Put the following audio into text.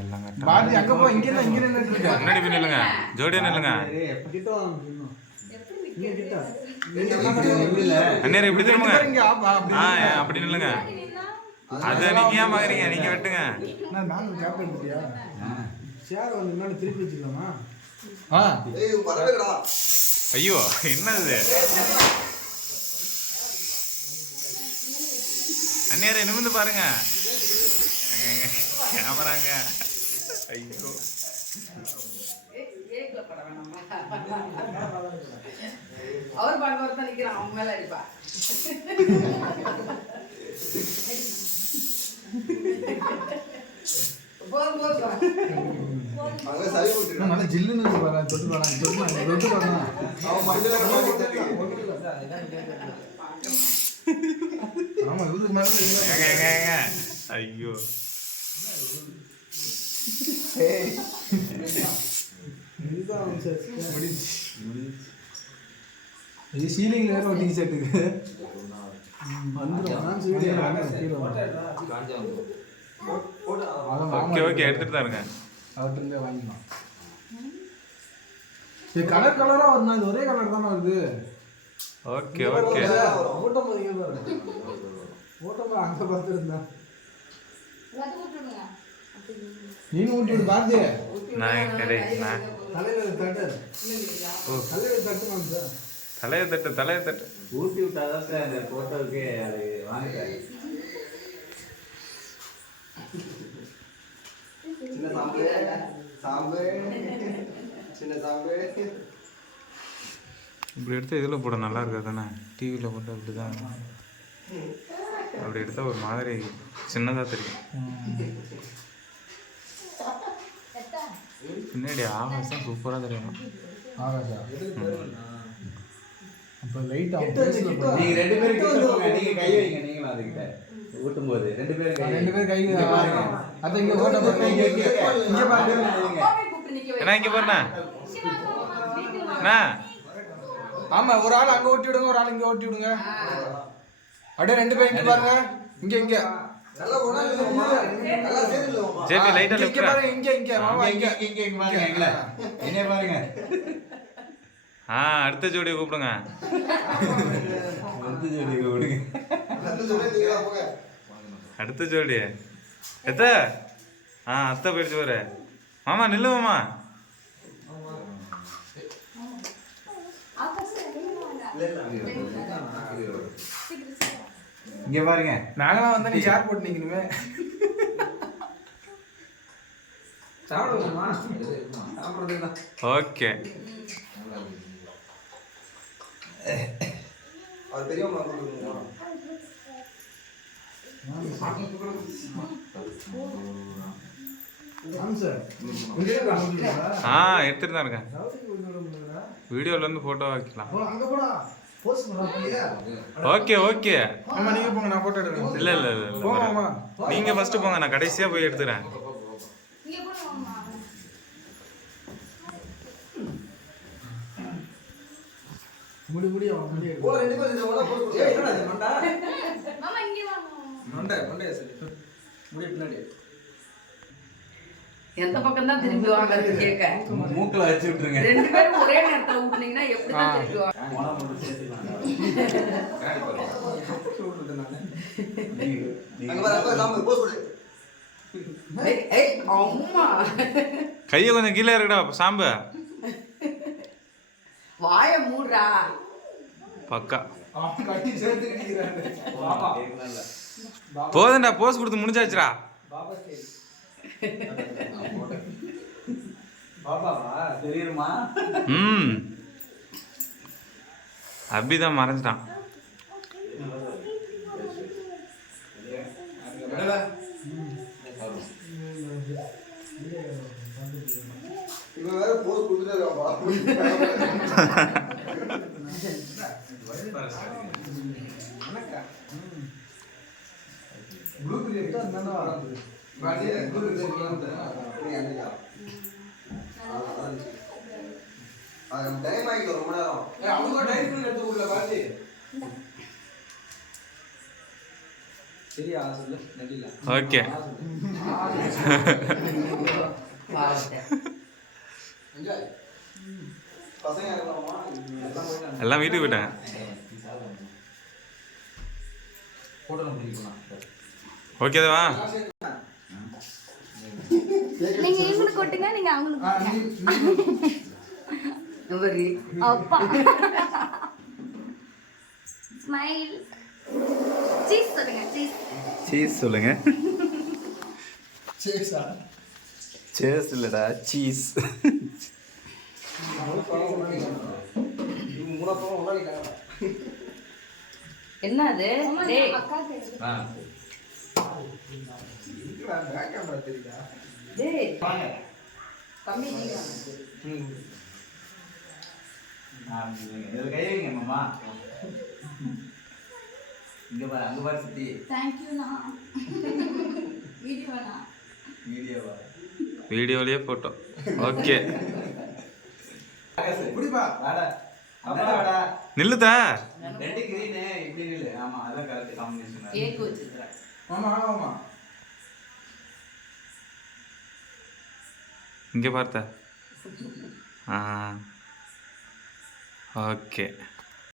எல்லாம் பாதி அங்க போ இங்க நின்னுட்டு முன்னாடி போய் நில்லுங்க ஜோடியா நில்லுங்க அண்ணே இப்படி திரும்புங்க அப்படி நில்லுங்க அத நீங்க ஏன் பாக்குறீங்க நீங்க வெட்டுங்க நான் நானும் கேப் எடுத்துட்டியா சேர் வந்து முன்னாடி திருப்பி வச்சுக்கலாமா ஐயோ என்னது அந்நேரம் நிமிந்து பாருங்க கேமராங்க ஐயோ அவர் பாக்க ஒருத்தன் நிக்கிறான் அவங்க மேல அடிப்பா நல்ல ஜில்லுன்னு வரேன் தொட்டு வரேன் தொட்டு வரேன் ஆமா இதுக்கு மேல ஐயோ இது சீலிங்ல வேற ஒட்டி செட்டுக்கு ஓகே எடுத்துட்டு தான் இருங்க அவர்கிட்ட வாங்கிக்கலாம் இது கலர் கலரா வருது அது ஒரே கலர் தானே வருது ஓகே ஓகே ஓட்டம் ஓட்டம் அங்க பார்த்துருந்தா நீனும் ஊட்டி விடு பாரதி நான் தலையில தட்டு தலையை தட்டு ஊட்டி விட்டாதான் சார் அந்த போட்டோவுக்கு அது வாங்கிட்டாரு இப்படி எடுத்தா இதில் போட நல்லா இருக்கா தானே டிவியில் போட்டு அப்படி தான் அப்படி எடுத்தால் ஒரு மாதிரி சின்னதாக தெரியும் பின்னாடி ஆகாசம் சூப்பராக தெரியும் ஆகாஷா அப்போ லைட் நீங்க ரெண்டு பேரும் நீங்க கை வைங்க நீங்களும் அதுக்கிட்ட ஊட்டும் போது ரெண்டு பேரும் கை பாருங்க அத இங்க ஓட்ட இங்க பாருங்க என்ன இங்க பாருங்க அண்ணா ஆமா ஒரு ஆள் அங்க ஓட்டி விடுங்க ஒரு ஆள் இங்க ஓட்டி விடுங்க அப்படியே ரெண்டு பேரும் இங்க பாருங்க இங்க நல்லா ஓடா நல்லா சேருங்க ஜேபி லைட்டா இங்க பாருங்க இங்க மாமா இங்க பாருங்க எங்கள என்ன பாருங்க அடுத்த ஜோடியை கூப்பிடுங்க அடுத்த ஜோடி எத்த அத்தை போயிடுச்சு பாரு மாமா நில்லு மாமா இங்க பாருங்க நாங்களாம் வந்தா நீ சேர் போட்டு நிக்கணுமே சாப்பிடுவோமா சாப்பிடுறதுதான் ஓகே அது பெரியவங்க கொடுக்கணுமா எடுத்துட்டு தான் இருக்கேன் வீடியோல இருந்து போட்டோ வைக்கலாம் ஓகே ஓகே நீங்க போங்க நான் போட்டோ எடுக்கிறேன் இல்ல இல்ல இல்ல நீங்க ஃபர்ஸ்ட் போங்க நான் கடைசியா போய் எடுத்துறேன் முடி ஓ ரெண்டு பேரும் ஒண்ணா போட்டு ஏய் என்னடா இது மண்டா மாமா இங்க வா மண்டை சரி முடி பின்னாடி எந்த பக்கம் தான் திரும்பி வாங்குறது கேக்க மூக்குல வச்சு விட்டுருங்க ரெண்டு பேரும் ஒரே நேரத்துல ஊத்துனீங்கன்னா எப்படி தான் திரும்பி வாங்க மோள போட்டு சேர்த்துக்கலாம் அங்க வர சாமி போஸ் போடு ஏய் அம்மா கையை கொஞ்சம் கீழே இருக்குடா சாம்பு வாய மூடுறா பக்கா கட்டி சேர்த்து நிக்கிறாரு போதண்டா போஸ் கொடுத்து முடிஞ்சாச்சுடா பாபா ஸ்டைல் பாபாவா தெரியுமா அபிதான் மறைஞ்சிட்டான் இவன் வேற போஸ் கொடுத்துட்டாருப்பா ப்ளூ கிரேட் தான் என்னன்னா வராது பாடி ப்ளூ கிரேட் தான் நீ அங்கடா அது டைம் ஆயிடும் ரொம்ப நேரம் அவங்க டைம் எடுத்து உள்ள பாடி ஓகே எல்லாம் வீட்டுக்கு போயிட்டாங்க. ஓகேவா? நீங்க இவங்களுக்கு கொட்டுங்க, நீங்க அவங்களுக்கு கொட்டுங்க. இவரு அப்பா ஸ்மைல். சீஸ் சொல்லுங்க. சீஸ். சீஸ் சொல்லுங்க. சேஸா சேஸ் இல்லடா, சீஸ். என்ன அது? டேய் அக்கா கேக்குது. டேய் வாங்க. கம்மி நீங்க இதுல கை வைங்க மாமா. இங்க பாரு, அங்க பாரு சுத்தி. Thank you ண்ணா. வீடியோண்ணா. வீடியோவா? வீடியோலயே போட்டோ. ஓகே குடிப்பா வாடா. அப்பா வாடா. நில்லுதா. ரெண்டு கிரீனு இப்படி நில்லு. ஆமா, அதான் கரெக்ட் காம்பினேஷன். கேக் வச்சிருக்கேன். ஆமா இங்கே பார்த்த. ஓகே